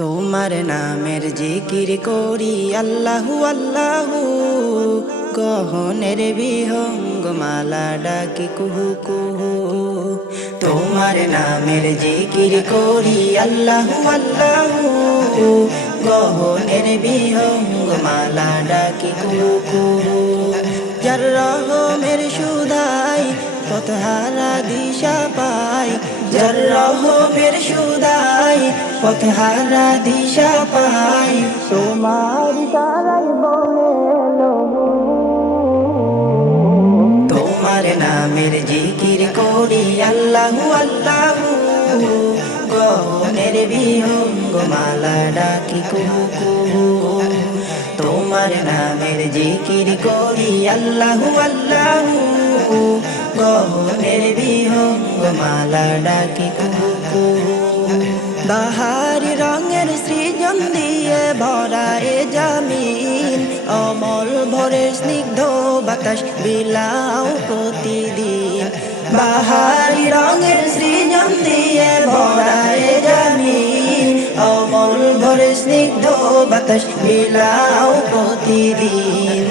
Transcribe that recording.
তোমার নামের জিকির করি আল্লাহু আল্লাহু, গহনের বিহঙ্গ মালা ডাকি কুহু কুহু। তোমার নামের জিকির করি আল্লাহু আল্লাহু, গহনের বিহঙ্গ মালা ডাকি কুহু কুহু। যার রহমের সুধাই পথহারা দিশা পাই, যার রহমের সুধাই পথহারা দিশা পাই, তোমার তারাই বলে তোমার নামের জিকির করি আল্লাহু আল্লাহু, গহনের বিহঙ্গ মালা ডাকি কুহু কুহু। তোমার নামের জিকির করি আল্লাহু আল্লাহু, গহনের বিহঙ্গ মালা ডাকি কুহু কুহু। বাহারি রঙের সৃজন দিয়ে ভরা এ জমিন, অমল ভোরের স্নিগ্ধ বাতাস বিলাও প্রতিদিন। বাহারি রঙের সৃজন দিয়ে ভরা এ জমিন, অমল ভোরের স্নিগ্ধ বাতাস বিলাও প্রতিদিন।